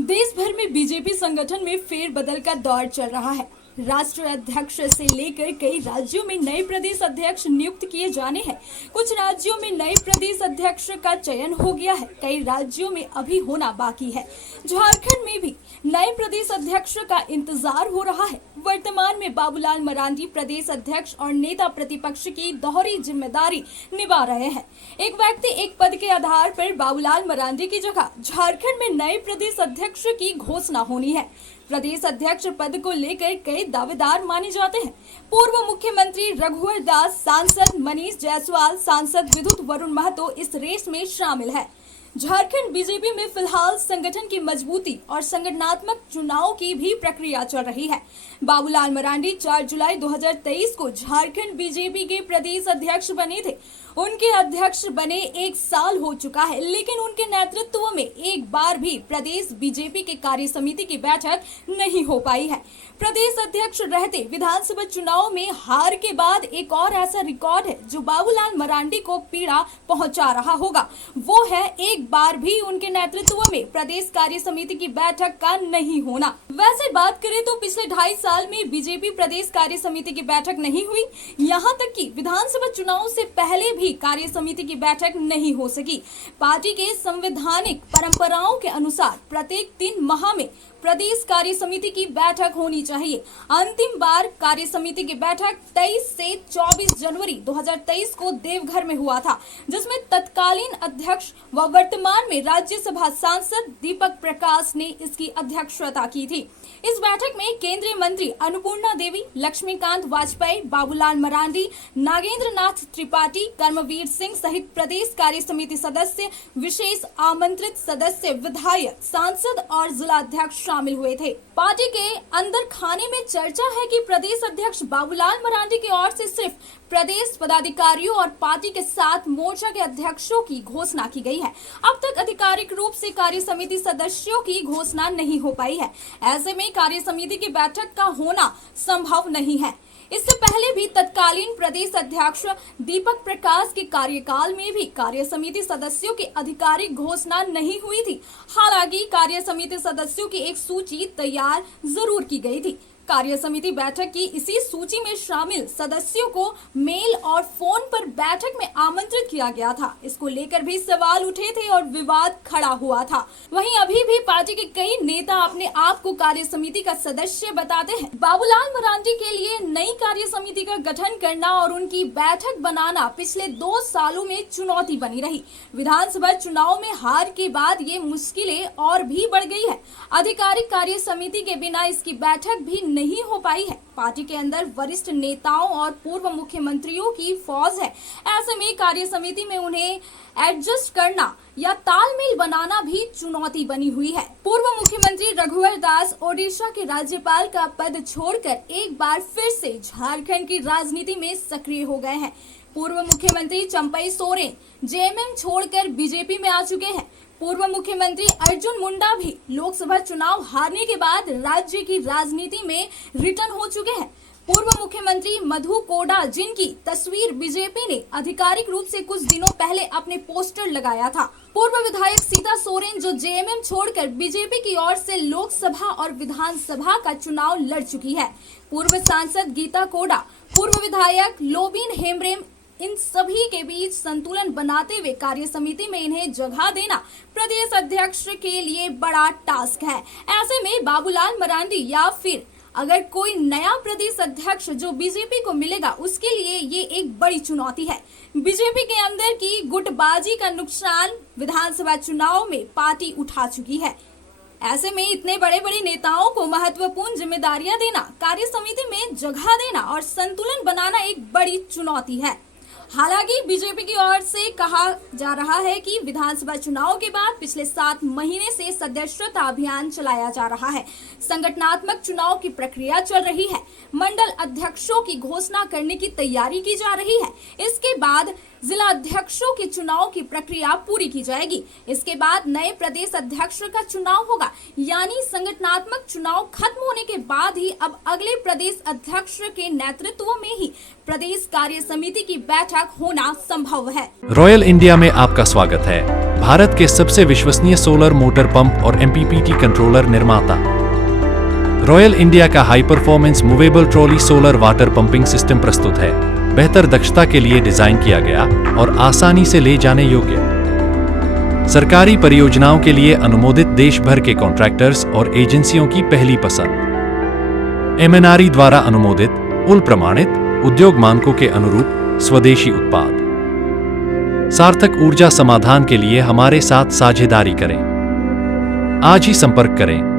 देश भर में बीजेपी संगठन में फेरबदल का दौर चल रहा है। राष्ट्रीय अध्यक्ष से लेकर कई राज्यों में नए प्रदेश अध्यक्ष नियुक्त किए जाने हैं। कुछ राज्यों में नए प्रदेश अध्यक्ष का चयन हो गया है, कई राज्यों में अभी होना बाकी है। झारखंड में भी नए प्रदेश अध्यक्ष का इंतजार हो रहा है। वर्तमान में बाबूलाल मरांडी प्रदेश अध्यक्ष और नेता प्रतिपक्ष की दोहरी जिम्मेदारी निभा रहे हैं। एक व्यक्ति एक पद के आधार पर बाबूलाल मरांडी की जगह झारखंड में नए प्रदेश अध्यक्ष की घोषणा होनी है। प्रदेश अध्यक्ष पद को लेकर कई दावेदार माने जाते हैं। पूर्व मुख्यमंत्री रघुवर दास, सांसद मनीष जायसवाल, सांसद विद्युत वरुण महतो इस रेस में शामिल है। झारखंड बीजेपी में फिलहाल संगठन की मजबूती और संगठनात्मक चुनाव की भी प्रक्रिया चल रही है। बाबूलाल मरांडी 4 जुलाई 2023 को झारखंड बीजेपी के प्रदेश अध्यक्ष बने थे। उनके अध्यक्ष बने 1 साल हो चुका है, लेकिन उनके नेतृत्व में एक बार भी प्रदेश बीजेपी के कार्य समिति की बैठक नहीं हो पाई है। प्रदेश अध्यक्ष रहते विधानसभा चुनाव में हार के बाद एक और ऐसा रिकॉर्ड है जो बाबूलाल मरांडी को पीड़ा पहुंचा रहा होगा। वो है एक बार भी उनके नेतृत्व में प्रदेश कार्य समिति की बैठक का नहीं होना। वैसे बात करें तो पिछले 2.5 साल में बीजेपी प्रदेश कार्य समिति की बैठक नहीं हुई। यहाँ तक कि विधानसभा चुनाव से पहले भी कार्य समिति की बैठक नहीं हो सकी। पार्टी के संवैधानिक परंपराओं के अनुसार प्रत्येक 3 माह में प्रदेश कार्य समिति की बैठक होनी चाहिए। अंतिम बार कार्य समिति की बैठक 23 से 24 जनवरी 2023 को देवघर में हुआ था, जिसमें तत्कालीन अध्यक्ष व वर्तमान में राज्यसभा सांसद दीपक प्रकाश ने इसकी अध्यक्षता की थी। इस बैठक में केंद्रीय मंत्री अन्नपूर्णा देवी, लक्ष्मीकांत वाजपेयी, बाबूलाल मरांडी, नागेंद्र नाथ त्रिपाठी, कर्मवीर सिंह सहित प्रदेश कार्य समिति सदस्य, विशेष आमंत्रित सदस्य, विधायक, सांसद और जिलाध्यक्ष शामिल हुए थे। पार्टी के अंदर खाने में चर्चा है कि प्रदेश अध्यक्ष बाबूलाल मरांडी की ओर से सिर्फ प्रदेश पदाधिकारियों और पार्टी के 7 मोर्चा के अध्यक्षों की घोषणा की गई है। अब तक आधिकारिक रूप से कार्य समिति सदस्यों की घोषणा नहीं हो पाई है। ऐसे में कार्य समिति की बैठक का होना संभव नहीं है। इससे पहले भी तत्कालीन प्रदेश अध्यक्ष दीपक प्रकाश के कार्यकाल में भी कार्य समिति सदस्यों की आधिकारिक घोषणा नहीं हुई थी। हालांकि कार्य समिति सदस्यों की एक सूची तैयार जरूर की गई थी। कार्य समिति बैठक की इसी सूची में शामिल सदस्यों को मेल और फोन पर बैठक में आमंत्रित किया गया था। इसको लेकर भी सवाल उठे थे और विवाद खड़ा हुआ था। वहीं अभी भी पार्टी के कई नेता अपने आप को कार्य समिति का सदस्य बताते हैं। बाबूलाल मरांडी के लिए नई कार्य समिति का गठन करना और उनकी बैठक बनाना पिछले 2 सालों में चुनौती बनी रही। विधानसभा चुनाव में हार के बाद ये मुश्किलें और भी बढ़ गई है। आधिकारिक कार्य समिति के बिना इसकी बैठक भी नहीं हो पाई है। पार्टी के अंदर वरिष्ठ नेताओं और पूर्व मुख्यमंत्रियों की फौज है। ऐसे में कार्य समिति में उन्हें एडजस्ट करना या तालमेल बनाना भी चुनौती बनी हुई है। पूर्व मुख्यमंत्री रघुवर दास ओडिशा के राज्यपाल का पद छोड़कर एक बार फिर से झारखंड की राजनीति में सक्रिय हो गए हैं। पूर्व मुख्यमंत्री चंपई सोरेन जेएमएम छोड़कर बीजेपी में आ चुके हैं। पूर्व मुख्यमंत्री अर्जुन मुंडा भी लोकसभा चुनाव हारने के बाद राज्य की राजनीति में रिटर्न हो चुके हैं। पूर्व मुख्यमंत्री मधु कोड़ा, जिनकी तस्वीर बीजेपी ने आधिकारिक रूप से कुछ दिनों पहले अपने पोस्टर लगाया था। पूर्व विधायक सीता सोरेन, जो जेएमएम छोड़कर बीजेपी की ओर से लोकसभा और विधानसभा का चुनाव लड़ चुकी है। पूर्व सांसद गीता कोड़ा, पूर्व विधायक लोबिन हेम्ब्रेम, इन सभी के बीच संतुलन बनाते हुए कार्य समिति में इन्हें जगह देना प्रदेश अध्यक्ष के लिए बड़ा टास्क है। ऐसे में बाबूलाल मरांडी या फिर अगर कोई नया प्रदेश अध्यक्ष जो बीजेपी को मिलेगा, उसके लिए ये एक बड़ी चुनौती है। बीजेपी के अंदर की गुटबाजी का नुकसान विधानसभा चुनाव में पार्टी उठा चुकी है। ऐसे में इतने बड़े बड़े नेताओं को महत्वपूर्ण जिम्मेदारियां देना, कार्य समिति में जगह देना और संतुलन बनाना एक बड़ी चुनौती है। हालांकि बीजेपी की ओर से कहा जा रहा है कि विधानसभा चुनाव के बाद पिछले 7 महीने से सदस्यता अभियान चलाया जा रहा है। संगठनात्मक चुनाव की प्रक्रिया चल रही है। मंडल अध्यक्षों की घोषणा करने की तैयारी की जा रही है। इसके बाद जिला अध्यक्षों के चुनाव की प्रक्रिया पूरी की जाएगी। इसके बाद नए प्रदेश अध्यक्ष का चुनाव होगा, यानी संगठनात्मक चुनाव खत्म होने के बाद ही अब अगले प्रदेश अध्यक्ष के नेतृत्व में ही प्रदेश कार्य समिति की बैठक होना संभव है। रॉयल इंडिया में आपका स्वागत है। भारत के सबसे विश्वसनीय सोलर मोटर पंप और एमपीपीटी कंट्रोलर निर्माता। रॉयल इंडिया का high performance movable trolley solar water pumping system प्रस्तुत है। बेहतर दक्षता के लिए डिजाइन किया गया और आसानी से ले जाने योग्य। सरकारी परियोजनाओं के लिए अनुमोदित देश भर के कॉन्ट्रैक्टर्स और एजेंसियों की पहली पसंद। एमएनआरई द्वारा अनुमोदित, उल प्रमाणित, उद्योग मानकों के अनुरूप स्वदेशी उत्पाद। सार्थक ऊर्जा समाधान के लिए हमारे साथ साझेदारी करें। आज ही संपर्क करें